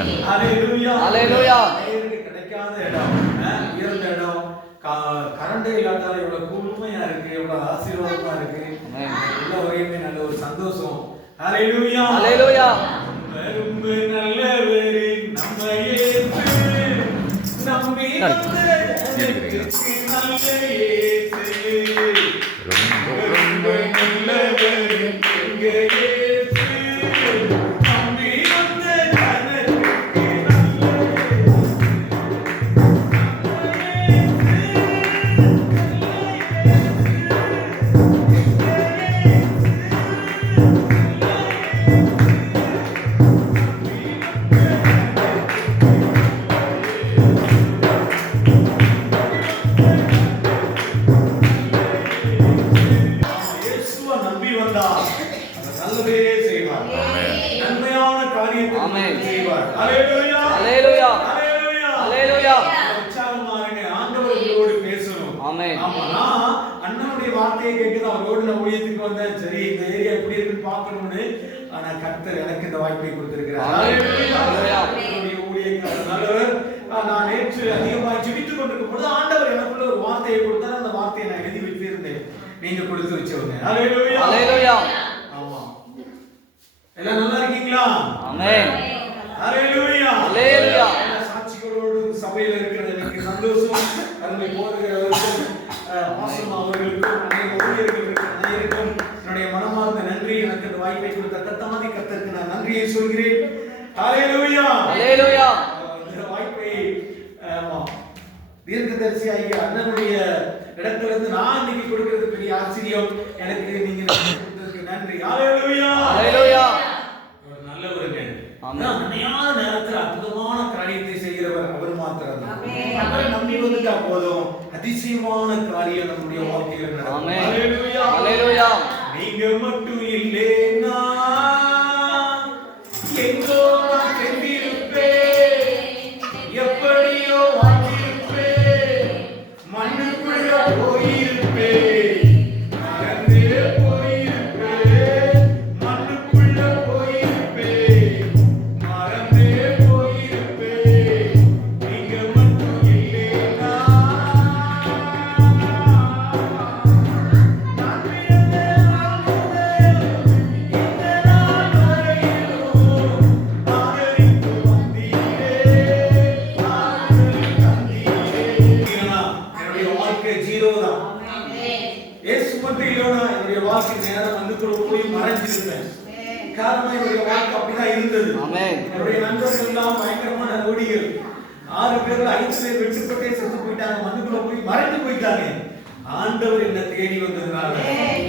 ஹalleluya ஹalleluya. கிடைக்காத இடம், உயர்ந்த இடம், கரண்டே இல்லாட்டாலும் எவ்வளவு கூர்மையா இருக்கு, எவ்வளவு ஆசீர்வாதமா இருக்கு. எல்லா வரையுமே நல்ல ஒரு சந்தோஷம். ஹalleluya ஹalleluya. ரொம்ப நல்லவரே நம்ம இயேசு, நம்பி வந்த எனக்கு நல்ல இயேசு. ரொம்ப நல்லவரே எங்க இயேசு, நம்பி வந்த எனக்கு நல்ல இயேசுவை நம்பி வந்தால் அவர் நல்லதே செய்வார். நன்மையான காரியத்தை செய்வார். ஹalleluya ஹalleluya. ஹalleluya ஹalleluya. உற்சாகமா இருங்க. ஆண்டவர் உங்களோடு பேசணும். ஆமென். ஆமா, நான் அண்ணனுடைய வார்த்தையை கேட்குது. அவர் ரோட்ல ஊழியத்துக்கு வந்தேன். சரி, இந்த ஏரியா எப்படி இருக்குன்னு பார்க்கணும்னு. ஆனா கர்த்தர் எனக்கு இந்த வாய்ப்பை கொடுத்திருக்கிறார். ஹalleluya. என்னுடைய ஊழியக்காரர் நல்லவர். நான் நேற்று அதிகமாக ஜெபித்துக் கொண்டிருக்கும் பொழுது ஆண்டவர் எனக்குள்ள ஒரு வார்த்தையை கொடுத்தார். அந்த வார்த்தையை நான் எழுதி வைத்திருந்தேன். நீங்க கொடுத்து வச்சவங்க. ஹalleluya ஹalleluya. ஆமா, எல்லாம் நல்லா இருக்கீங்களா? ஆமென். ஹalleluya ஹalleluya. சாட்சிகளோடு சபையில் இருக்கிறது எனக்கு சந்தோஷம். அருமை போதகர்களுக்கும் மாசம் அவர்களுக்கும் அநேக ஊழியர்களுக்கு அனைவருக்கும் என்னுடைய மனமார்ந்த நன்றி. எனக்கு இந்த வாய்ப்பை கொடுத்த கர்த்தராகிய கர்த்தருக்கு நான் நன்றியை சொல்கிறேன். ஹalleluya ஹalleluya. இந்த வாய்ப்பை தீர்க்கதரிசியாகிய அண்ணனுடைய இடத்துல இருந்து நான் இன்னைக்கு கொடுக்கிறது பெரிய ஆச்சரியம். எனக்கு நீங்க கொடுத்ததுக்கு நன்றி. ஹalleluya ஹalleluya. ஒரு நல்லவருங்க. ஆமென். அன்னையான நேரத்தில் அற்புதமான காரியத்தை செய்கிறவர் அவர் மாத்திரம்தான். அவரை நம்பி வந்துட்டா போதும், அதிசயமான காரியம் நம்முடைய வாழ்க்கையில் நடக்கும். ஆமென். ஹalleluya ஹalleluya. நீங்க மட்டும் இல்லேனா எங்கோ நான் சென்றிருப்பேன், எப்படியோ வாழ்ந்திருப்பேன், மண்ணுக்குள்ள போயிருப்பேன், மறந்தே போயிருப்பேன், மண்ணுக்குள்ள போயிருப்பேன், மறந்தே போயிருப்பேன். நீங்க மட்டும் இல்லேனா நான் விழுந்தே வாழ்ந்தேன். இந்த நாள் வரையிலும் ஆதரித்து வந்தீரே, ஆறுதல் தந்தீரே. என்னுடைய வாழ்க்கை ஜீரோ தான். இயேசு மட்டும் இல்லைனா என்னுடைய வாழ்க்கை நேரம் வந்துக்குள்ள போய் மறைஞ்சிருப்பேன். காரணம் என்னுடைய வாழ்க்கை அப்படிதான் இருந்தது. ஆமென். என்னுடைய நண்பர்கள் எல்லாம் பயங்கரமான நோடிகள். 6 பேர்ல 5 பேர் வெட்டுப்பட்டே செத்து போயிட்டாங்க, மண்ணுக்குள்ள போய் மறைஞ்சு போயிட்டாங்க. ஆண்டவர் என்ன தேடி வந்ததுனால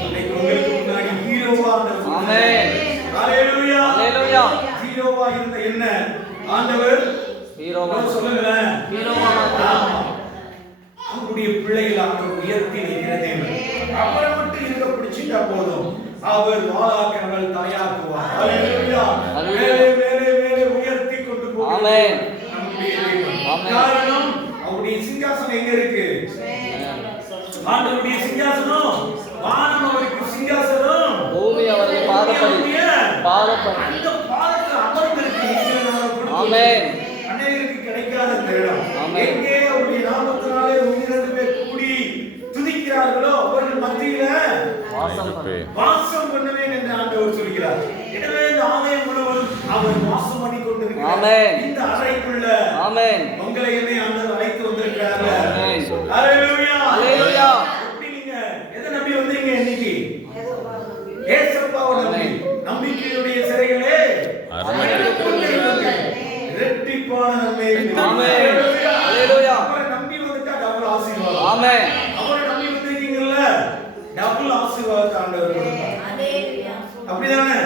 இன்னைக்கு உங்களுக்கு முன்னாடி ஹீரோவா ஆண்டவர். ஆமென். ஹalleluya ஹalleluya. ஹீரோவா இருந்த என்ன ஆண்டவர் ஹீரோவா சொல்லுங்களேன். ஹீரோவா ஆமா. அவருடைய பிள்ளைகள் அவர் உயர்த்தி வைக்கிற தேவன். அவரை மட்டும் இருக்க பிடிச்சிட்டா போதும், அவர் வாளாக்கிறவள் தலையாக்குவார். ஹalleluya வேறு வேறு வேறு உயர்த்தி கொண்டு போவார். ஆமென். நம்முடைய தேவன். ஆமென். காரணம் அவருடைய சிங்காசனம் எங்க இருக்கு? ஆண்டவருடைய சிங்காசனம் வானம் அவருக்கு சிங்காசனம், பூமி அவருடைய பாதப்படி. பாதப்படி. அந்த பாதத்தில் அமர்ந்திருக்கு. ஆமென். அநேகருக்கு கிடைக்காத இந்த இடம். ஆமென். எங்கே அவருடைய நாமத்தினாலே 1-2 பேர் கூடி துதிக்கிறார்களோ அவர்கள் மத்தியில வாசம் பண்ணுவேன் என்று ஆண்டவர் சொல்கிறார். எனவே இந்த ஆலயம் முழுவதும் அவர் வாசம் பண்ணி கொண்டிருக்கிறார். ஆமென். இந்த அறைக்குள்ள ஆமென். உங்களை என்னை ஆண்டவர் அழைத்து வந்திருக்கிறார். ஆமென். ஹalleluya ஹalleluya. எப்படி நீங்க எதை நம்பி வந்தீங்க இன்னைக்கு? ஏசப்பாவை நம்பி. நம்பிக்கையுடைய சிறைகளே இரட்டிப்பான நன்மை. ஆமென். ஹalleluya. அவரை நம்பி வந்துட்டா டபுள் ஆசீர்வாதம். ஆமென். அவரை நம்பி வந்தீங்கல்ல, டபுள் ஆசீர்வாதத்தை ஆண்டவர் கொடுப்பார். அப்படிதானே?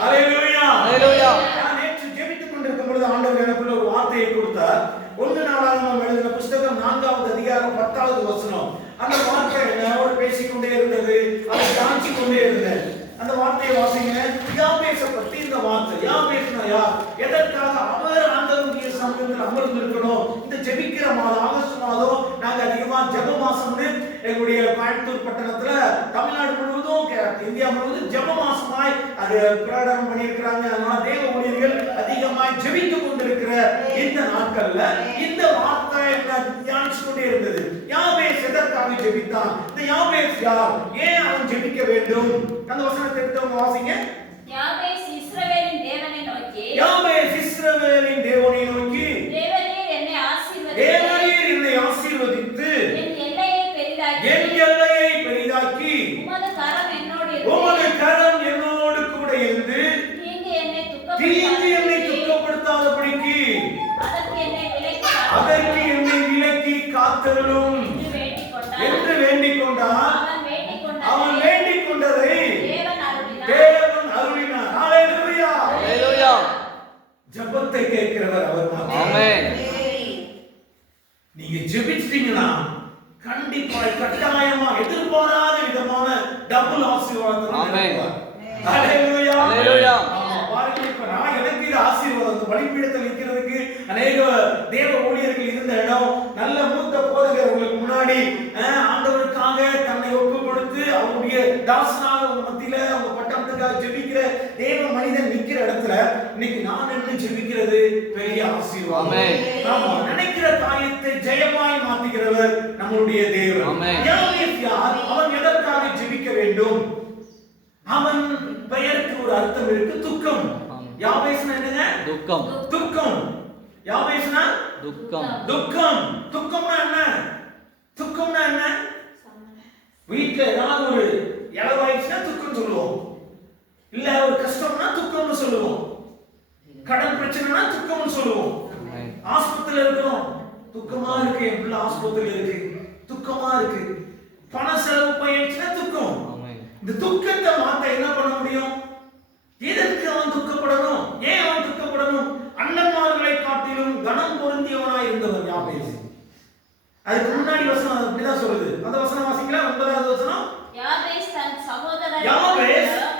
ஹalleluya ஹalleluya. நான் நேற்று ஜெபித்துக் கொண்டிருக்கும் பொழுது ஆண்டவர் எனக்குள்ள ஒரு வார்த்தையை கொடுத்தார். 1 நாளாகமம் எழுதின புத்தகம் 4வது அதிகாரம் 10வது வசனம். அந்த வார்த்தை என்னோட பேசிக்கொண்டே இருந்தது, அதை காஞ்சி கொண்டே இருந்தேன். அந்த வார்த்தையை வாசிங்க. யாபேச பத்தி இந்த வார்த்தை. யாபேஸ்னா யார்? எதற்காக அவர் ஆண்டவருடைய சமூகத்தில் அமர்ந்து இருக்கணும். இந்த ஜெபிக்கிற மாதம் ஆகஸ்ட் மாதம் நாங்க அதிகமா ஜெப மாசம்னு எங்களுடைய கோயம்புத்தூர் பட்டணத்துல தமிழ்நாடு முழுவதும் இந்தியா முழுவதும் ஜெப மாசமாய் அது பிரகடனம் பண்ணியிருக்கிறாங்க. அதனால தேவ ஊழியர்கள் அதிகமாய் ஜெபித்துக் கொண்டு இந்த நாட்கள்ல இந்த வார்த்தை தியானிச்சு கொண்டே இருந்தது. யாபேஸ் எதற்காக ஜெபித்தான்? இந்த யாபேஸ் யார்? ஏன் அவன் ஜெபிக்க வேண்டும்? அந்த வசனத்தை எடுத்து வாசிங்க. யாபேஸ் இஸ்ரவேலின் தேவனை நோக்கி, யாபேஸ் இஸ்ரவேலின் தேவனை நோக்கி, தேவரீர் என்னை ஆசீர்வதித்து, தேவரீர் என்னை ஆசீர்வதித்து, என் எல்லையை பெரிதாக்கி, என் எல்லையை பெரிதாக்கி, உமது கரம் என்னோடு இருந்து, உமது கரம் என்னோடு கூட இருந்து, தீங்கு என்னை துக்கப்படுத்தாதபடிக்கு அதற்கு என்னை விலக்கி காத்தருளும் என்று வேண்டிக் கொண்டார். அவன் வேண்டிக் கொண்டதை தேவன் அருளினார். ஹalleluya. ஹalleluya. ஜெபத்தை கேட்கிறவர் அவர் தான். ஆமென். நீங்க ஜெபிச்சிட்டீங்கன்னா கண்டிப்பா கட்டாயமா எதிர்பாராத விதமான டபுள் ஆசீர்வாதத்தை நடத்துவார். ஹalleluya. ஹalleluya. பாருங்க, இப்ப நான் எனக்கு இது ஆசீர்வாதம். பலிபீடத்தில் நிற்கிறதுக்கு அநேக தேவ ஊழியர்கள் இருந்த இடம், நல்ல மூத்த போதகர் உங்களுக்கு முன்னாடி ஆண்டவருக்காக தன்னை ஒப்பு கொடுத்து அவருடைய தாசனாக உங்க மத்தியில அவங்க பட்டணத்துக்காக ஜெபிக்கிற தேவ மனிதன் நிக்கிற இடத்துல இன்னைக்கு நான் என்ன ஜெபிக்கிறது பெரிய ஆசீர்வாதம். ஆமா, நினைக்கிற காரியத்தை ஜெயமாய் மாற்றுகிறவர் நம்மளுடைய தேவன். யார்? அவன் எதற்காக ஜெபிக்க வேண்டும்? அவன் பெயருக்கு ஒரு அர்த்தம் இருக்கு, துக்கம். யாபேஸ்னா என்னங்க? துக்கம். துக்கம். யாபேஸ்னா துக்கம். துக்கம். துக்கம்னா என்ன? துக்கம்னா என்ன? வீட்ல ஏதாவது ஒரு இளவாயிடுச்சுன்னா துக்கம் சொல்லுவோம், இல்ல ஒரு கஷ்டம்னா துக்கம்னு சொல்லுவோம், கடன் பிரச்சனைனா துக்கம்னு சொல்லுவோம். ஆஸ்பத்திரியில இருக்கிறோம், துக்கமா இருக்கு, என் பிள்ளை ஆஸ்பத்திரியில இருக்கு, துக்கமா இருக்கு. பண செலவு போயிடுச்சுன்னா துக்கம். இந்த துக்கத்தை மாத்த என்ன பண்ண முடியும்? எதற்கு அவன் துக்கப்படணும்? ஏன் அவன் துக்கப்படணும்? அண்ணன்மார்களை காட்டிலும் கனம் பொருந்தியவனாய் இருந்தவன் யாபேஸ். அதுக்கு முன்னாடி வசனம் அப்படிதான் சொல்லுது. அந்த வசனம் வாசிக்கலாம். 9வது வசனம். யாபேஸ்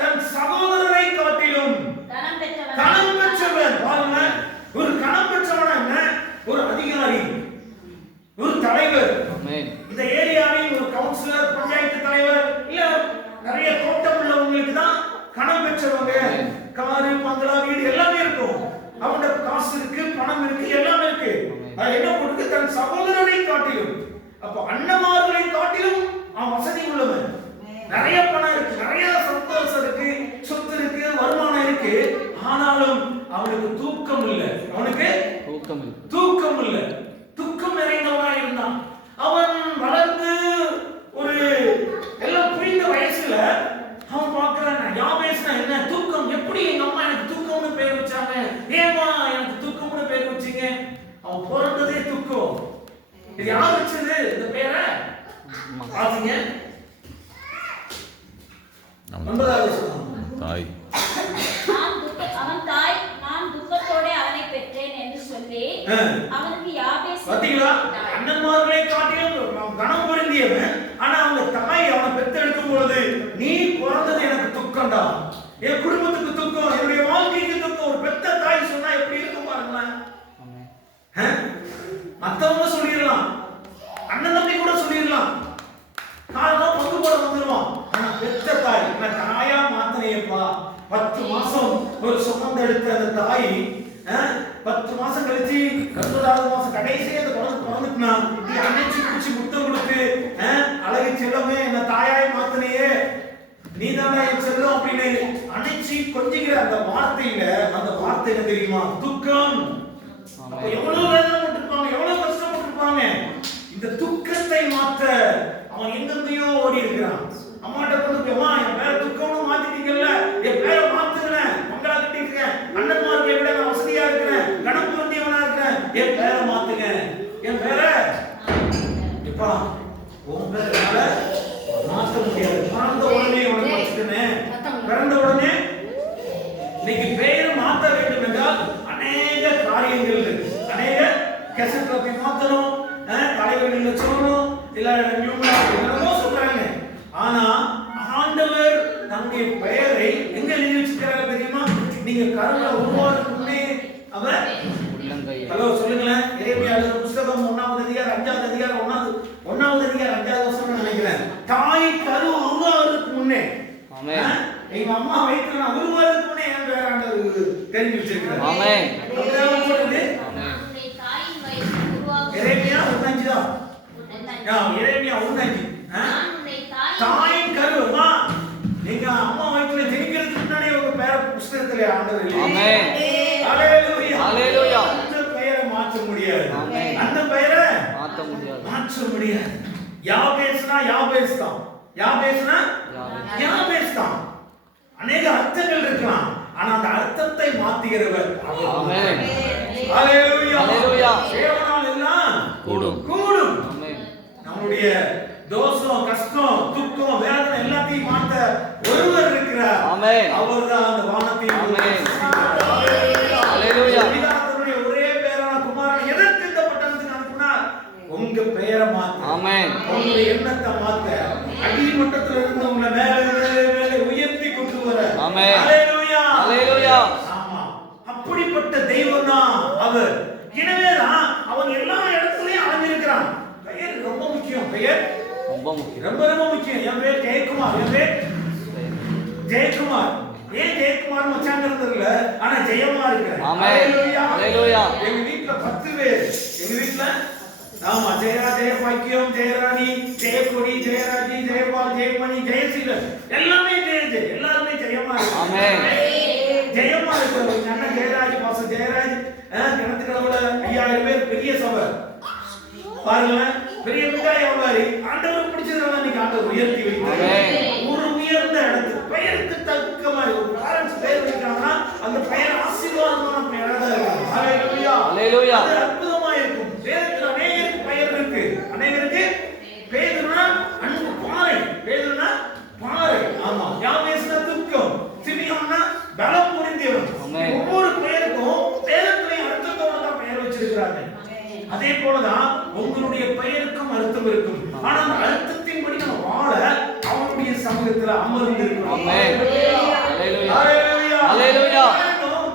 தன் சகோதரரை காட்டிலும் கனம் பெற்றவன். பாருங்க, ஒரு கனம் பெற்றவனா என்ன? ஒரு அதிகாரி, ஒரு தலைவர், இந்த ஏரியாவின் ஒரு கவுன்சிலர், பஞ்சாயத்து தலைவர், இல்ல நிறைய தோட்டம் உள்ளவங்களுக்கு தான் கனம் பெற்றவங்க. காரு, பங்களா, வீடு எல்லாமே இருக்கும். அவனோட காசு இருக்கு, பணம் இருக்கு, எல்லாமே இருக்கு. அது என்ன போட்டு தன் சகோதரரை காட்டிலும், அப்ப அண்ணமார்களை காட்டிலும் அவன் வசதி உள்ளவன். நிறைய பணம் இருக்கு, நிறைய சந்தோஷம் இருக்கு, சொத்து இருக்கு, வருமானம் இருக்கு. ஆனாலும் அவனுக்கு தூக்கம் இல்லை. அவனுக்கு தூக்கம் இல்லை. துக்கம் நிறைந்தவனா இருந்தான். அவன் வளர்ந்து ஒரு எல்லாம் புரிந்த வயசுல அவன் பார்க்கிறான், யாபேஸ்னா என்ன? தூக்கம். எப்படி எங்க அம்மா எனக்கு தூக்கம்னு பேர் வச்சாங்க? ஏமா எனக்கு தூக்கம்னு பேர் வச்சீங்க? அவன் பிறந்ததே துக்கம். இது யார் வச்சது இந்த பேரை? பாத்தீங்க, 9வது தாய். அவன் தாய் நான் துக்கத்தோட அவனை பெற்றேன் என்று சொல்லி அவனுக்கு யாபேஸ். பாத்தீங்களா? அண்ணன்மார்களை காட்டிலும் கனம் பொருந்தியவன். ஆனா அவங்க தாய் அவனை பெத்தெடுக்கும் பொழுது, நீ பிறந்தது எனக்கு துக்கம்டா, என் குடும்பத்துக்கு துக்கம், என்னுடைய வாழ்க்கைக்கு துக்கம். ஒரு பெத்த தாய் சொன்னா எப்படி இருக்கும் பாருங்களேன். மத்தவங்க சொல்லிடலாம், அண்ணன் தம்பி கூட சொல்லிடலாம், காரணம் பங்கு போட வந்துருவான். ஆனா பெத்த தாய், நான் தாயா மாத்தினேப்பா. 10 மாசம் ஒரு சுமந்தெடுத்த அந்த தாய் 10 மாசம் கழிச்சு 9வது மாசம் கடைசியே அந்த குழந்தை பிறந்துட்டுனா நீ அணைச்சி பிடிச்சி முத்தம் கொடுத்து, அழகு செல்லமே என்ன தாயாய் மாத்தினையே, நீ தாண்டா என் செல்லம் அப்படின்னு அணைச்சி கொஞ்சிக்கிற அந்த வார்த்தையில, அந்த வார்த்தை என்ன தெரியுமா? துக்கம். அப்ப எவ்வளவு வேதனைப்பட்டிருப்பாங்க, எவ்வளவு கஷ்டப்பட்டிருப்பாங்க. இந்த துக்கத்தை மாத்த அவன் எங்கெங்கயோ ஓடி இருக்கிறான். அம்மாட்ட கொண்டு அம்மா என் பேரை துக்கம்னு மாத்திட்டீங்கல்ல, என் பேரை மாத்துங்களேன், மங்களா கட்டிருக்கேன், அண்ணன்மார்களை விட நான் வசதியா இருக்கிறேன், கணம் பொருந்தியவனா இருக்கிறேன், என் பேரை மாத்துங்க, என் பேரை இப்பா உன் பேரால மாற்ற முடியாது. பிறந்த உடனே உனக்கு வச்சுட்டேன், பிறந்த உடனே இன்னைக்கு பேரை மாற்ற வேண்டும் என்றால் அநேக காரியங்கள் இருக்கு. அநேக கேசட்ல போய் மாத்தணும், தலைவர்கள் சொல்லணும், இல்ல என்னமோ சொல்றாங்க. ஆனா ஆண்டவர் தன்னுடைய பெயரை எங்க எழுதி வச்சிருக்காங்க தெரியுமா? நீங்க கருவில உருவாகிறதுக்கு முன்னே அவர் ஹலோ சொல்லுங்களேன். எரேமியா புத்தகம் 1வது அதிகாரம் 5வது அதிகாரம் 1வது அதிகாரம் 5வது வசனம் நினைக்கிறேன். தாய் கரு உருவாகிறதுக்கு முன்னே, எங்க அம்மா வயிற்றுல உருவாகிறதுக்கு முன்னே என் பேர் ஆண்டவர் தெரிஞ்சு வச்சிருக்கிறார். ஆமென். எரேமியா 1:5. நான் உன்னை தாயின் கருவமா நீங்க அம்மா வயித்துல ஜெனிக்கிறதுக்கு முன்னாடி உங்க பேரை புஸ்தகத்துல ஆண்டவர் எழுதி. ஆமென். ஹalleluya. ஹalleluya. அந்த பெயரை மாற்ற முடியாது. ஆமென். அந்த பெயரை மாற்ற முடியாது. மாற்ற முடியாது. யாபேஸ்னா யாபேஸ் தான். யாபேஸ்னா யாபேஸ் தான். அநேக அர்த்தங்கள் இருக்கலாம். ஆனா அந்த அர்த்தத்தை மாத்துகிறவர் அவர். ஆமென். ஹalleluya. ஹalleluya. தேவனால் எல்லாம் கூடும். கூடும். ஆமென். நம்முடைய தோஷம், கஷ்டம், துக்கம், வேதனை எல்லாத்தையும் மாற்ற ஒருவர் இருக்கிறார். ஆமென். அவர்தான் அந்த வானத்தையும் ஆமென். ஹalleluya. ஹalleluya. பிதாவினுடைய ஒரே பேரான குமாரன் எதற்கு இந்த பட்டணத்துக்கு அனுப்பினார்? உங்க பெயரை மாத்த. ஆமென். உங்களுடைய எண்ணத்தை மாத்த. அடிமட்டத்தில் இருந்து உங்களை மேலே உயர்த்தி கொண்டு வர. ஆமென். ஹalleluya. ஹalleluya. ஆமா. அப்படிப்பட்ட தெய்வம் தான் அவர். எனவேதான் அவன் எல்லா இடத்துலயும் அலைஞ்சிருக்கிறான். பெயர் ரொம்ப முக்கியம். பெயர் ரொம்ப முக்கியம். ரொம்ப ரொம்ப முக்கியம். என் பேர் ஜெயக்குமார். என் பேர் ஜெயக்குமார். ஏன் ஜெயக்குமார் மச்சாங்கிறது இல்ல, ஆனா ஜெயமா இருக்கிறேன். ஆமென். ஹalleluya. எங்க வீட்ல 10 பேர். எங்க வீட்ல ஆமா ஜெயரா, ஜெயபாக்கியம், ஜெயராணி, ஜெயக்கொடி, ஜெயராஜி, ஜெயபால், ஜெயமணி, ஜெயசீலன் எல்லாமே ஜெய எல்லாருமே ஜெயமா இருக்கு. ஆமென். ஜெயமா இருக்கிற அண்ணன் ஜெயராஜ் பாச ஜெயராஜ் கிணத்து கடவுள 5000 பேர் பெரிய சபை பாருங்களேன். பெரிய மிட்டாய் வியாபாரி. ஆண்டவர் பிடிச்சதுனால இன்னைக்கு ஆண்டவர் உயர்த்தி வைத்தார். ஒரு உயர்ந்த இடத்துக்கு பெயருக்கு தக்க மாதிரி ஒரு பேரண்ட்ஸ் பெயர் வைக்கிறாங்கன்னா அந்த பெயர் ஆசீர்வாதமான பெயரா தான் இருக்கும். ஹalleluya. ஹalleluya. அது அற்புதமா இருக்கும். வேதத்துல அநேகருக்கு பெயர் இருக்கு. அநேகருக்கு பேதுருனா அன்பு பாறை. பேதுருனா பாறை. ஆமா. யாவேஸ்னா துக்கம். சிமியோன்னா பலம் புரிந்தவன். ஒவ்வொரு பெயருக்கும் வேதத்துல அர்த்தத்தோட தான் பெயர் வச்சிருக்காங்க. அதே போலதான் உங்களுடைய பெயருக்கும் அர்த்தம் இருக்கும். ஆனா அந்த அர்த்தத்தின்படி நம்ம வாழ அவருடைய சமூகத்துல அமர்ந்து இருக்கிறோம். ஆமென். ஹalleluya. ஹalleluya.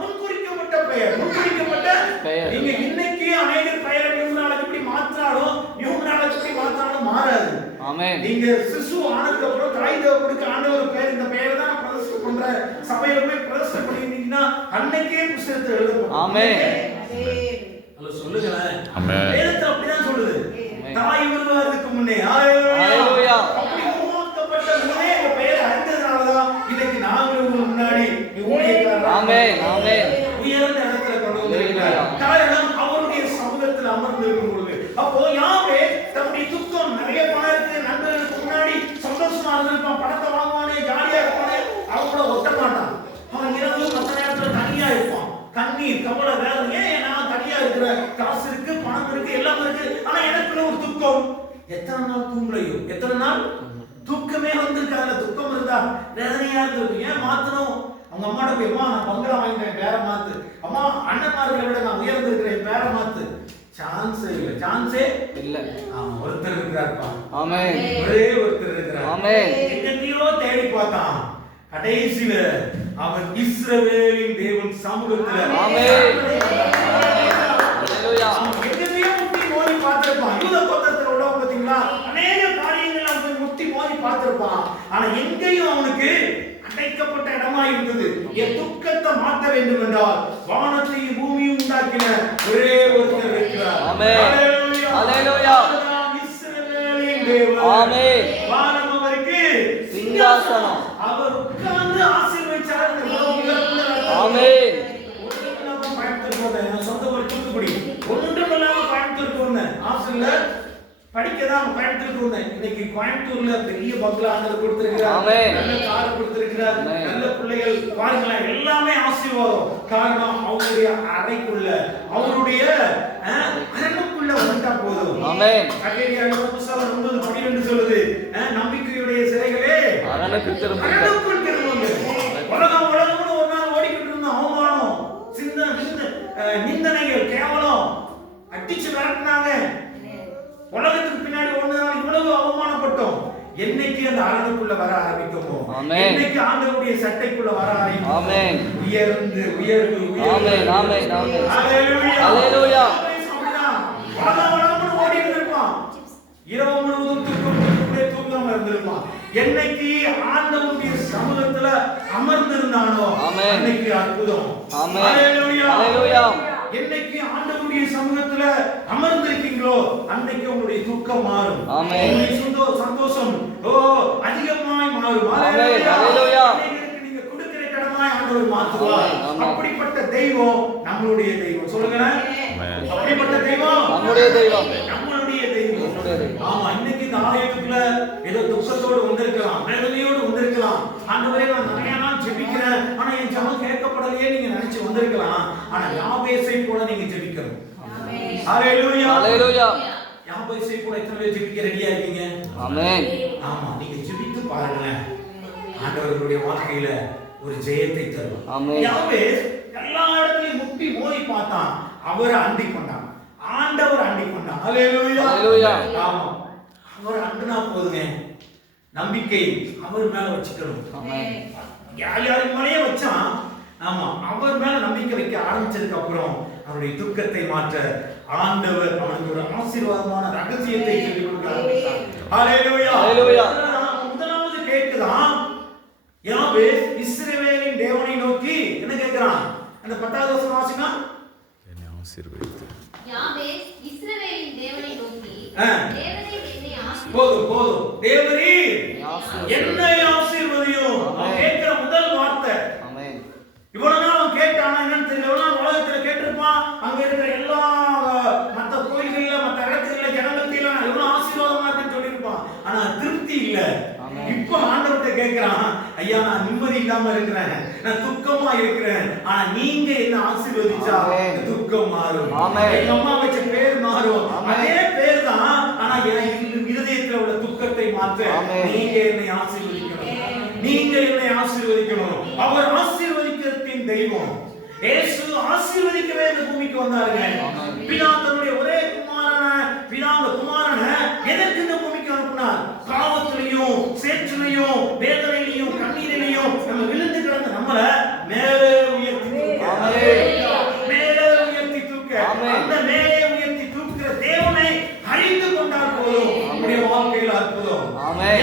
முன்குறிக்கப்பட்ட பெயர். முன்குறிக்கப்பட்ட பெயர். நீங்க இன்னைக்கு அநேக பெயரை நியூமராலஜி இப்படி மாத்தினாலும் நியூமராலஜி இப்படி மாத்தினாலும் மாறாது. ஆமென். நீங்க சிசு ஆனதுக்கு அப்புறம் தாய் தகப்பனுக்கு ஆண்டவர் பெயர் இந்த பெயர் தான் பிரதிஷ்டை பண்ற சபையில போய் பிரதிஷ்டை பண்ணிட்டீங்கன்னா அன்னைக்கே புத்தகத்தை எழுதணும். ஆமென். அல்ல சொல்லுங்களேன். ஆமென். வேதத்துல அப்படிதான் சொல்லுது. ஆமென். தாய் உருவாகிறதுக்கு முன்னே ஹalleluya. ஹalleluya. அப்படி உருவாக்கப்பட்ட முன்னே உங்க பெயர் அறிந்ததனால தான் இன்னைக்கு நாங்கள் உங்களுக்கு முன்னாடி ஊழியக்காரர். ஆமென். ஆமென். உயர்ந்த இடத்துல கொண்டு வந்திருக்கிறார். காரணம் அவருடைய சமூகத்தில் அமர்ந்து இருக்கும் பொழுது. அப்போ யாவே தன்னுடைய துக்கம் நிறைய பணம் இருக்கு, நண்பர்களுக்கு முன்னாடி சந்தோஷமா இருந்திருப்பான், பணத்தை வாங்குவானே, ஜாலியா இருப்பானே, அவங்கள ஒட்ட மாட்டான். அவன் இரவு மற்ற நேரத்துல தனியா இருப்பான். கண்ணீர், கவலை, வேதனை. ஏன் நான் தனியா இருக்கிற, காசு இருக்கு, பணம் இருக்கு, எல்லாம் இருக்கு, ஆனா எனக்குள்ள ஒரு துக்கம். எத்தனை நாள் தூங்கலையோ, எத்தனை நாள் தூக்கமே வந்திருக்காங்க. துக்கம் இருந்தா வேதனையா இருக்கு. ஏன் மாத்தணும்? அவங்க அம்மாட்ட போய், அம்மா நான் பங்களா வாங்கிட்டேன், பேர மாத்து. அம்மா அண்ணன்மார்களை விட நான் உயர்ந்திருக்கிறேன், பேர மாத்து. சான்ஸே இல்லை. சான்ஸே இல்ல. ஒருத்தர் இருக்கிறார்ப்பா. ஆமென். ஒரே ஒருத்தர் இருக்கிறார். ஆமென். எங்கேயோ தேடி பார்த்தான். கடைசியில அவன் இஸ்ரவேலின் தேவன் சமூகத்துல ஆமென். ஹalleluya. எங்கேயோ முட்டி மோதி பார்த்திருப்பான். யூத கோத்திரத்துல உள்ளவங்க பாத்தீங்களா, அநேக காரியங்கள் அவன் முட்டி மோதி பார்த்திருப்பான். ஆனா எங்கேயும் அவனுக்கு அடைக்கப்பட்ட இடமா இருந்தது. என் துக்கத்தை மாற்ற வேண்டும் என்றால் வானத்தையும் பூமியும் உண்டாக்கின ஒரே ஒருத்தர் இருக்கிறார். ஆமென். ஹalleluya. ஹalleluya. இஸ்ரவேலின் தேவன். ஆமென். வானம் அவருக்கு சிங்காசனம். அவர் உட்கார்ந்து ஆசீர்வதிச்சார். ஆமென். ஒன்றுமில்லாம கோயம்புத்தூருக்கு வந்தேன். நான் சொந்த ஊர் தூத்துக்குடி. ஒன்றுமில்லாம கோயம்புத்தூருக்கு வந்தேன். ஹாஸ்டல்ல படிக்கதான் கோயம்புத்தூருக்கு வந்தேன். இன்னைக்கு கோயம்புத்தூர்ல பெரிய பங்களா ஆண்டவர் கொடுத்திருக்கிறார். ஆமென். நல்ல கார் கொடுத்திருக்கிறார். ஆமென். நல்ல பிள்ளைகள் பாருங்களேன், எல்லாமே ஆசீர்வாதம். காரணம் அவருடைய அறைக்குள்ள, அவருடைய அரணுக்குள்ள வந்துட்டா போதும். ஆமென். கட்டளையாளர் புத்தகம் 9:12 சொல்லுது, நம்பிக்கையுடைய சிறைகளே அரணுக்கு திரும்புங்கள். அரணுக்குள் திரும்புங்கள். உலகம்னு ஒரு நாள் ஓடிக்கிட்டு இருந்த அவமானம், நிந்தனைகள், கேவலம், அடிச்சு விரட்டினாங்க. உலகத்துக்கு பின்னாடி ஒரு நாள் இவ்வளவு அவமானப்பட்டோம். என்னைக்கு அந்த அரணுக்குள்ள வர ஆரம்பிக்குமோ, ஆமென். என்னைக்கு ஆண்டவருடைய சட்டைக்குள்ள வர ஆரம்பிக்குமோ, ஆமென். உயர்ந்து உயர்வு ஆமென். ஆமென். ஆமென். ஹalleluya. ஹalleluya. உலகம்னு ஓடி இருந்திருப்பான். இரவு முழுவதும் தூங்காம இருந்திருப்பான். என்னைக்கு ஆண்டவருடைய சமூகத்துல அமர்ந்திருந்தானோ ஆமென். அன்னைக்கு அற்புதம். ஆமென். ஹalleluya. ஹalleluya. என்னைக்கு ஆண்டவருடைய சமூகத்துல அமர்ந்திருக்கீங்களோ அன்னைக்கு உங்களுடைய துக்கம் மாறும். ஆமென். உங்களுடைய சந்தோஷம் அதிகமாய் மாறும். ஆமென். ஹalleluya. நீங்க கொடுக்கிற கடமாய் ஆண்டவர் மாற்றுவார். ஆமென். அப்படிப்பட்ட தெய்வம் நம்மளுடைய தெய்வம். சொல்லுங்க. அப்படிப்பட்ட தெய்வம் நம்முடைய தெய்வம். நம்மளுடைய தெய்வம். நம்முடைய தெய்வம். ஆமா, இன்னைக்கு இந்த ஆலயத்துக்குள்ள ஏதோ துக்கத்தோடு வந்திருக்கலாம், வேதனையோடு வந்திருக்கலாம். ஆண்டவரே, நான் நிறைய நாள் ஜெபிக்கிறேன், ஆனா என் ஜெபம் கேட்கப்படலையே நீங்க நினைச்சு வந்திருக்கலாம். ஆனா யாபேசை போல நீங்க ஜெபிக்கணும். ஹalleluya. ஹalleluya. யாபேசை போல எத்தனை பேர் ஜெபிக்க ரெடியா இருக்கீங்க? ஆமென். ஆமா, நீங்க ஜெபித்து பாருங்களேன். ஆண்டவருடைய வாழ்க்கையில ஒரு ஜெயத்தை தருவார். ஆமென். யாபேஸ் எல்லா இடத்துலயும் முட்டி மோதி பார்த்தான், அவரை அண்டி கொண்டான், ஆண்டவர் அண்டி கொண்டான். ஹalleluya. ஹalleluya. ஆமா, அவர் அண்டுனா போதுங்க, நம்பிக்கை அவர் மேல வச்சுக்கணும். ஆமென். யார் மேலயே வச்சான். ஆமா, அவர் மேல நம்பிக்கை வைக்க ஆரம்பிச்சதுக்கு அப்புறம் அவருடைய துக்கத்தை மாற்ற ஆண்டவர் அவனுக்கு ஒரு ஆசீர்வாதமான ரகசியத்தை சொல்லிக் கொடுக்க ஆரம்பித்தார். ஹalleluya. ஹalleluya. முதலாவது கேக்குதான், யாபேஸ் இஸ்ரவேலின் தேவனை நோக்கி என்ன கேக்குறான்? அந்த 10வது வசனம் வாசிங்க. என்னை ஆசீர்வதித்து. யாபேஸ் இஸ்ரவேலின் தேவனை நோக்கி, தேவரீர் என்னை ஆசீர்வதியும். போதும் தேவரீர் ஆசீர்வதியும். என்னை ஆசீர்வதியும். அவன் கேட்கிற முதல் வார்த்தை. ஆமென். இவ்வளவு நாள் அவன் கேட்டானா என்னன்னு தெரியல. எவ்வளவு நாள் உலகத்துல கேட்டிருப்பான். அங்க இருக்கிற எல்லா மத்த கோயில்கள்ல மத்த இடத்துல ஜனங்களுக்கு எல்லாம் எவ்வளவு ஆசீர்வாதமா இருக்குன்னு சொல்லியிருப்பான். ஆனா திருப்தி இல்ல. இப்ப ஆண்டவர்கிட்ட கேட்கிறான், ஐயா, நான் நிம்மதி இல்லாம இருக்கிறேன், நான் துக்கமா இருக்கிறேன், ஆனா நீங்க என்ன ஆசீர்வதிச்சா துக்கம் மாறும். எங்க அம்மா வச்ச பேர் மாறும், அதே பேர் தான், ஆனா என் இருதயத்துல உள்ள துக்கத்தை மாற்ற நீங்க என்னை ஆசீர்வதிக்கணும், நீங்க என்னை ஆசீர்வதிக்கணும். அவர் ஆசீர்வதிக்கிறதின் தெய்வம். இயேசு ஆசீர்வதிக்கவே இந்த பூமிக்கு வந்தாருங்க. பிதா தன்னுடைய ஒரே குமாரனை எதற்கு இந்த பூமிக்கு அனுப்பினார்? பாவத்திலையும் சேற்றிலையும் வேதனையிலையும் கண்ணீரிலையும் நம்ம விழுந்து கிடந்த நம்மள மேலே உயர்த்தி தூக்க அந்த மேலே உயர்த்தி தூக்குற தேவனை அறிந்து கொண்டால் போதும் நம்முடைய வாழ்க்கையில் அற்புதம்.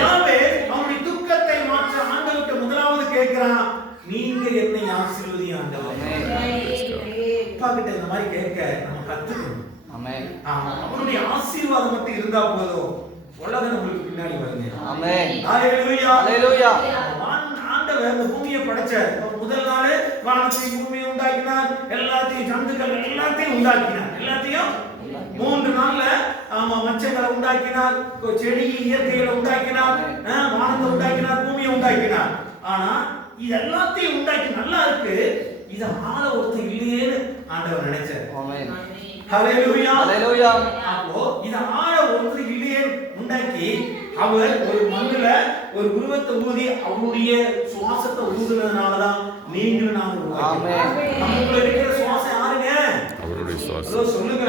யாபேஸ் அவனுடைய துக்கத்தை மாற்ற ஆண்டவர்கிட்ட முதலாவது கேட்கிறான், நீங்க என்னை ஆசீர்வதி ஆண்டவரே. அப்பா கிட்ட இந்த மாதிரி கேட்க நம்ம கத்துக்கணும். ஆமென். ஆமா, அவருடைய ஆசீர்வாதம் மட்டும் இருந்தா போதும், உலகம் நம்மளுக்கு பின்னாடி வருங்க. ஆமென். ஹalleluya. ஹalleluya. ஆண்டவர் இந்த பூமியை படைச்ச முதல் நாள் வானத்தையும் பூமியை உண்டாக்கினார், எல்லாத்தையும் ஜந்துக்கள் எல்லாத்தையும் உண்டாக்கினார், எல்லாத்தையும் 3 நாள்ல மச்சங்களை உண்டாக்கினார், செடி இயற்கைகளை உண்டாக்கினார், வானத்தை உண்டாக்கினார், பூமியை உண்டாக்கினார். ஆனா இது எல்லாத்தையும் உண்டாக்கி நல்லா இருக்கு, இத ஆள ஒருத்தர் இல்லையேன்னு ஆண்டவர் நினைச்சார். ஆமென். ஹalleluya. ஹalleluya. அப்போ இத ஆள ஒருத்தர் இல்லையே உண்டாக்கி அவர் ஒரு மண்ணுல ஒரு உருவத்தை ஊதி அவருடைய சுவாசத்தை ஊதுனதுனாலதான் நீங்களும் நான் உருவாக்கினோம். ஆமென். நமக்குள்ள இருக்கிற சுவாசம் யாருங்க? அவருடைய சுவாசம். சொல்லுங்க.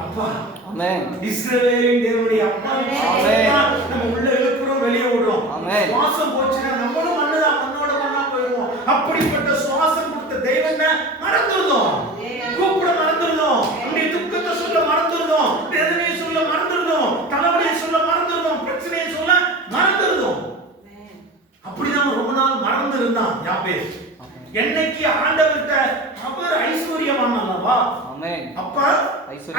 அப்பா. ஆமென். இஸ்ரவேலின் தேவனுடைய அப்பா. ஆமென். நம்ம உள்ள எழுப்புறோம், வெளியே விடுறோம். ஆமென். சுவாசம் போச்சுன்னா நம்மளும் மண்ணுதான், மண்ணோட மண்ணா போயிடுவோம். அப்படிப்பட்ட சுவாசம் கொடுத்த தெய்வத்தை மறந்துடுறோம், கூப்பிட மறந்துடுறோம், நம்முடைய துக்கத்தை சொல்ல மறந்துடுறோம், வேதனையை சொல்ல மறந்துடுறோம், தலைவலியை சொல்ல மறந்துடுறோம், பிரச்சனையை சொல்ல மறந்துடுறோம். அப்படிதான் ரொம்ப நாள் மறந்து இருந்தான் யாபேஸ். என்னைக்கு ஆண்டவர்கிட்ட அவர் ஐஸ்வர்யவான் அல்லவா? ஆமென். அப்பா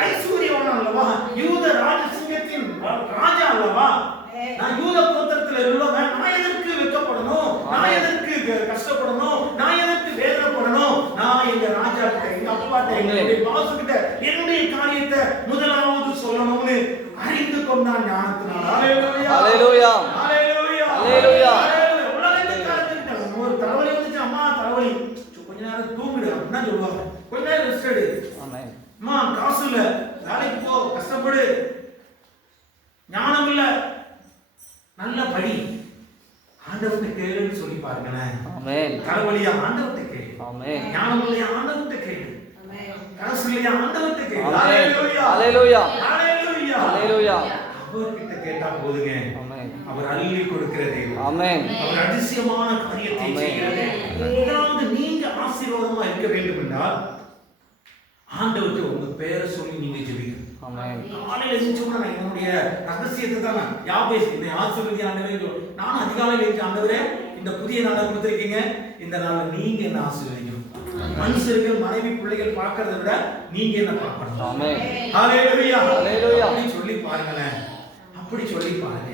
ஐஸ்வர்யவான் அல்லவா? யூத ராஜசிங்கத்தின் ராஜா அல்லவா? நான் யூத கோத்திரத்துல உள்ளவன், நான் எதற்கு வெட்கப்படணும், நான் எதற்கு கஷ்டப்படணும், நான் எதற்கு வேதனைப்படணும்? நான் எங்க ராஜா கிட்ட, எங்க அப்பாட்ட, என்னுடைய பாஸ் கிட்ட என்னுடைய காரியத்தை முதலாவது சொல்லணும்னு அறிந்து கொண்டான் ஞானத்தினால். ஹalleluya. ஹalleluya. ஹalleluya. ஹalleluya. ஒரு தலைவலி வந்துச்சு, அம்மா தலைவலி, கொஞ்ச நேரம் தூங்குடு அப்படின்னா சொல்லுவாங்க, கொஞ்ச நேரம் ரெஸ்ட் எடு. ஆமென். அம்மா காசு இல்ல, வேலைக்கு போ, கஷ்டப்படு. ஞானம் இல்ல, நல்ல படி, ஆண்டவர்கிட்ட கேளுன்னு சொல்லி பாருங்களேன். ஆமென். தலைவலியா ஆண்டவர்கிட்ட கேளு. ஆமென். ஞானம் இல்லையா ஆண்டவர்கிட்ட கேளு. ஆமென். காசு இல்லையா ஆண்டவர்கிட்ட கேளு. ஹalleluya. ஹalleluya. ஹalleluya. ஹalleluya. அவர்கிட்ட கேட்டா போதுங்க. ஆமென். அவர் அள்ளி கொடுக்கிற தெய்வம். ஆமென். அவர் அதிசயமான காரியத்தை செய்கிறது. முதலாவது நீங்க ஆசீர்வாதமா இருக்க வேண்டும் என்றால் ஆண்டவருக்கு உங்க பேரை சொல்லி நீங்க ஜெபிக்கணும். ஆமென். காலையில எழுந்திருச்சோம்னா நான் என்னுடைய ரகசியத்தை தான் யாபேஸ் என்னை ஆசீர்வதி ஆண்டவரே, நான் அதிகாலையில எழுந்து ஆண்டவரே இந்த புதிய நாளை கொடுத்திருக்கீங்க, இந்த நாள்ல நீங்க என்ன ஆசீர்வதிக்கணும். மனுஷர்கள் மனைவி பிள்ளைகள் பார்க்கறத விட நீங்க என்ன பார்க்கணும். ஆமென். ஹalleluya. ஹalleluya. அப்படி சொல்லி பாருங்களேன். அப்படி சொல்லி பாருங்க.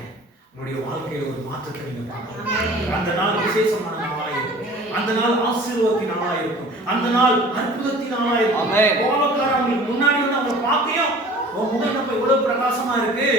உங்களுடைய வாழ்க்கையில ஒரு மாற்றத்தை நீங்க பார்க்கலாம். அந்த நாள் விசேஷமான நாளா இருக்கும். அந்த நாள் ஆசீர்வாதத்தின் நாளா இருக்கும். அந்த நாள் அற்புதத்தின் நாளா இருக்கும். ஆமென். கோபக்காரங்களுக்கு முன்னாடி வந்து அவங்க பார்க்கையும் உன் முகம் இப்ப இவ்வளவு பிரகாசமா இருக்கு.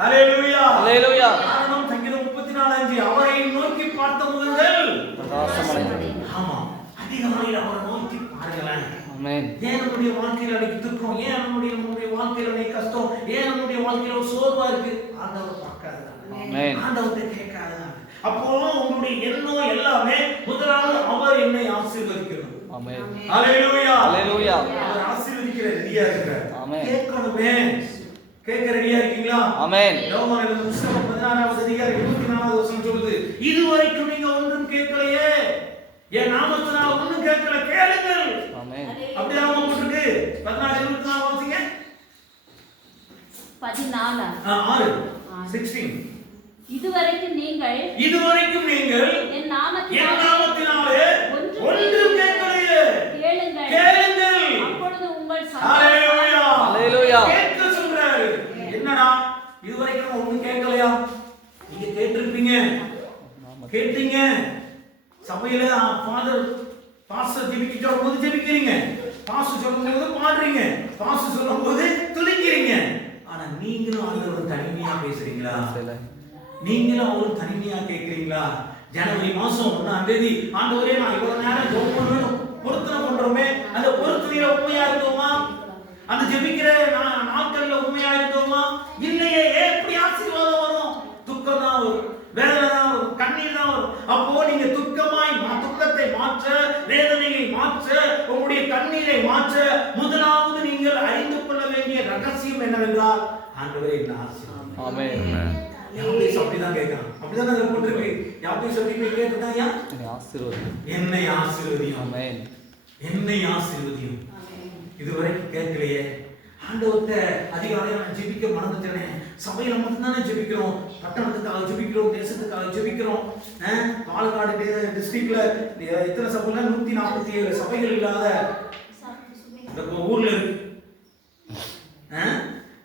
ஹalleluya. ஹalleluya. காரணம் சங்கீதம் 34:5 அவரை நோக்கி பார்த்த முகங்கள் பிரகாசமடைந்தது. ஆமா, அதிகாலையில் அவரை நோக்கி பாருங்களேன். ஆமென். ஏன் நம்முடைய வாழ்க்கையில அன்னைக்கு துக்கம், ஏன் நம்முடைய வாழ்க்கையில அன்னைக்கு கஷ்டம், ஏன் நம்முடைய வாழ்க்கையில ஒரு சோர்வா இருக்கு, ஆண்டவர் பார்க்காததான், ஆமென். ஆண்டவர்கிட்ட கேட்காததான். அப்போ உங்களுடைய எண்ணம் எல்லாமே முதலாவது அவர் என்னை ஆசீர்வதிக்கணும். ஆமென். ஹalleluya. ஹalleluya. அவர் ஆசீர்வதிக்கிற ரெடியா இருக்கிறார். ஆமென். கேட்கணுமே. கேட்க ரெடியா இருக்கீங்களா? ஆமென். யோவான் புத்தகம் 16வது அதிகாரம் 24வது வசனம் சொல்லுது, இதுவரைக்கும் நீங்க ஒன்றும் கேட்கலையே, என் நாமத்தினால் ஒன்றும் கேட்கல, கேளுங்கள். ஆமென். அப்படியே நாம போட்டுருக்கு. 16:24 வாசிங்க. 14 6 16 இதுவரைக்கும் நீங்கள் என் நாமத்தினாலே நாமத்தினாலே ஒன்றும் கேட்கலையே, கேளுங்கள். கேளுங்கள். அப்பொழுது உங்கள் ஹalleluya. ஹalleluya. கேட்க சொல்றாரு. என்னடா இதுவரைக்கும் ஒண்ணும் கேட்கலையா? நீங்க கேட்டிருப்பீங்க, கேட்டீங்க. சபையில பாஸ்டர் ஜெபிக்கிட்ட போது ஜெபிக்கிறீங்க, பாஸ்டர் சொல்லும்போது பாடுறீங்க, பாஸ்டர் சொல்லும்போது துதிக்கிறீங்க. ஆனா நீங்களும் ஆண்டவர் தனிமையா பேசுறீங்களா? நீங்களும் அவரும் தனிமையா கேட்கிறீங்களா? ஜனவரி மாசம் 1ஆம் தேதி ஆண்டவரே நான் இவ்வளவு நேரம் ஜெபம் பண்ணணும் பொருத்தனை பண்றோமே, அந்த பொருத்தனையில உண்மையா இருந்தோமா? அந்த ஜெபிக்கிற நாட்கள்ல உண்மையா இருந்தோமா? இல்லையே. எப்படி ஆசீர்வாதம் வரும்? துக்கம் தான் வரும், வேதனை தான் வரும், கண்ணீர் தான் வரும். அப்போ நீங்க துக்கத்தை மாற்ற, வேதனையை மாற்ற, உங்களுடைய கண்ணீரை மாற்ற முதலாவது நீங்கள் அறிந்து கொள்ள வேண்டிய ரகசியம் என்னவென்றால் ஆண்டவரே என்ன ஆசீர்வாதம். ஆமென். யாபேஸ் அப்படிதான் கேட்கிறான். அப்படிதான் அதுல போட்டுருக்கு. யாபேஸ் அப்படி கேட்கிறான், யா என்னை ஆசீர்வதியும், ஆமென். என்னை ஆசீர்வதியும். இதுவரைக்கும் கேட்கலையே. ஆண்டவர்கிட்ட அதிகாலையில நான் ஜெபிக்க மறந்துட்டேனே. சபையில மட்டும்தானே ஜெபிக்கிறோம், பட்டணத்துக்காக ஜெபிக்கிறோம், தேசத்துக்காக ஜெபிக்கிறோம். பாலக்காடு டிஸ்ட்ரிக்ட்ல எத்தனை சபைல 147 சபைகள் இல்லாத ஊர்ல இருக்கு.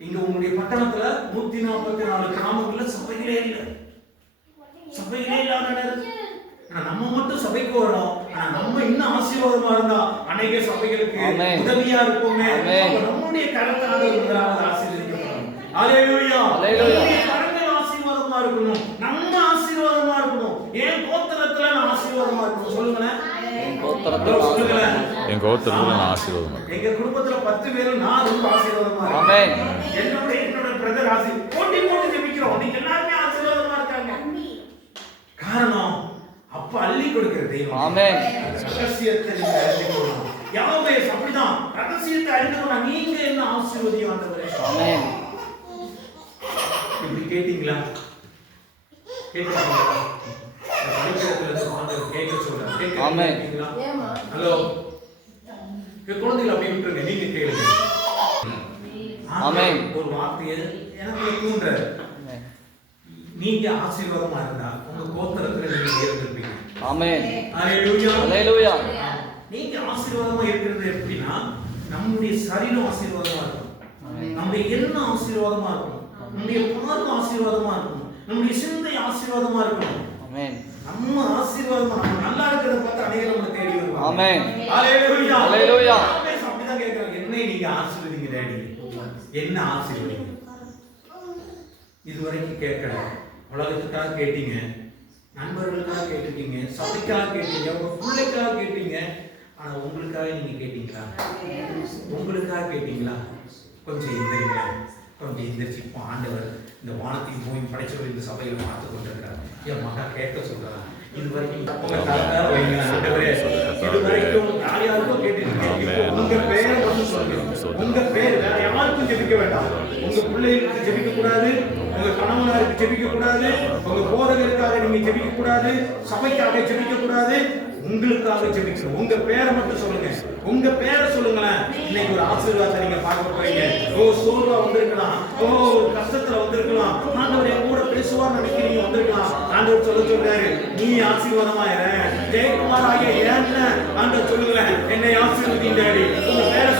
இங்க உங்களுடைய பட்டணத்துல 144 கிராமங்கள்ல சபைகளே இல்லை, சபைகளே இல்லாத. நம்ம மட்டும் சபைக்கு வரோம். நம்ம இன்னும் ஆசீர்வாதமா இருந்தா அநேக சபைகளுக்கு உதவியா இருப்போமே. நம்முடைய கரத்தால முதலாவது ஆசீர்வதிக்கப்படும். ஹalleluya. நம்முடைய கரங்கள் ஆசீர்வாதமா இருக்கணும், நம்ம ஆசீர்வாதமா இருக்கணும். ஏன் கோத்திரத்துல நான் ஆசீர்வாதமா இருக்கணும் சொல்லுங்களேன். என் கோத்திரத்துல நான் ஆசீர்வாதமா இருக்கேன். எங்க குடும்பத்துல 10 பேரும் நான் ரொம்ப ஆசீர்வாதமா இருக்கேன். ஆமென். என்னோட பிரதர் போட்டி ஜெபிக்கிறோம். நீங்க எல்லாருமே ஆசீர்வாதமா இருக்காங்க. காரணம் அப்ப அள்ளி கொடுக்கிற தெய்வம். ஆமென். ரகசியத்தை நீங்க அறிந்துக்கணும். யாவேஸ் அப்படிதான் ரகசியத்தை அறிந்துக்கணும். நீங்க என்ன ஆசீர்வதியும் ஆண்டவரே. ஆமென். இப்படி கேட்டீங்களா? கேட்டீங்களா? பரிசுத்தத்துல இருந்து ஆண்டவர் கேட்க சொல்றாரு. ஆமென். கேட்டீங்களா? ஹலோ. குழந்தைகளை அப்படி விட்டுருங்க, நீங்க கேளுங்க. ஆமென். ஒரு வார்த்தையை எனக்கு தூண்டுறாரு. நீங்க ஆசீர்வாதமா இருந்தா உங்க கோத்திரத்துல நீங்க இருந்திருப்பீங்க. ஆமென். ஹalleluya. ஹalleluya. நீங்க ஆசீர்வாதமா இருக்கிறது எப்படின்னா நம்முடைய சரீரம் ஆசீர்வாதமா இருக்கும், நம்முடைய எண்ணம் ஆசீர்வாதமா இருக்கும், நம்முடைய பார்வை ஆசீர்வாதமா இருக்கும், நம்முடைய சிந்தை ஆசீர்வாதமா இருக்கும். ஆமென். நம்ம ஆசீர்வாதமா நம்ம நல்லா இருக்கிறத பார்த்து அநேகர் நம்மளை தேடி வருவாங்க. ஆமென். ஹalleluya. ஹalleluya. அப்படிதான் கேக்குறாங்க, என்னை நீங்க ஆசீர்வதிங்க டாடி, என்ன ஆசீர்வதிங்க. இதுவரைக்கும் கேட்கல, உலகத்துக்காக கேட்டீங்க, நண்பர்களுக்காக கேட்டிருக்கீங்க, சபைக்காக கேட்டீங்க, உங்க பிள்ளைக்காக கேட்டீங்க. ஆனா உங்களுக்காக நீங்க கேட்டீங்களா? உங்களுக்காக கேட்டீங்களா? கொஞ்சம் எந்திரிங்க, கொஞ்சம் எந்திரிச்சு ஆண்டவர் இந்த வானத்தையும் போய் படைச்சவர் இந்த சபையில பார்த்து கொண்டிருக்கிறார். என் மகா கேட்க சொல்றாங்க. இதுவரைக்கும் யார் யாருக்கும் கேட்டிருக்கீங்க. உங்க பேரை மட்டும் சொல்லுங்க. உங்க பேர் வேற யாருக்கும் ஜெபிக்க வேண்டாம். உங்க பிள்ளைகளுக்கு ஜெபிக்க கூடாது, உங்க கணவனாருக்கு ஜெபிக்க கூடாது, உங்க போதகருக்காக நீங்க ஜெபிக்க கூடாது, சபைக்காக ஜெபிக்க கூடாது, உங்களுக்காக ஜெபிக்கணும். உங்க பேரை மட்டும் சொல்லுங்க. உங்க பேரை சொல்லுங்களேன். இன்னைக்கு ஒரு ஆசீர்வாதத்தை நீங்க பார்க்க போறீங்க. ஓ சோர்வா வந்திருக்கலாம், ஓ கஷ்டத்துல வந்திருக்கலாம், ஆண்டவர் என் கூட பேசுவார்னு நினைக்கிறீங்க வந்திருக்கலாம். ஆண்டவர் சொல்றாரு, நீ ஆசீர்வாதமா இரு. ஜெயக்குமார் ஆகிய ஏன் ஆண்டவர் சொல்லுகிறேன், என்னை ஆசீர்வதிங்க. உங்க பேரை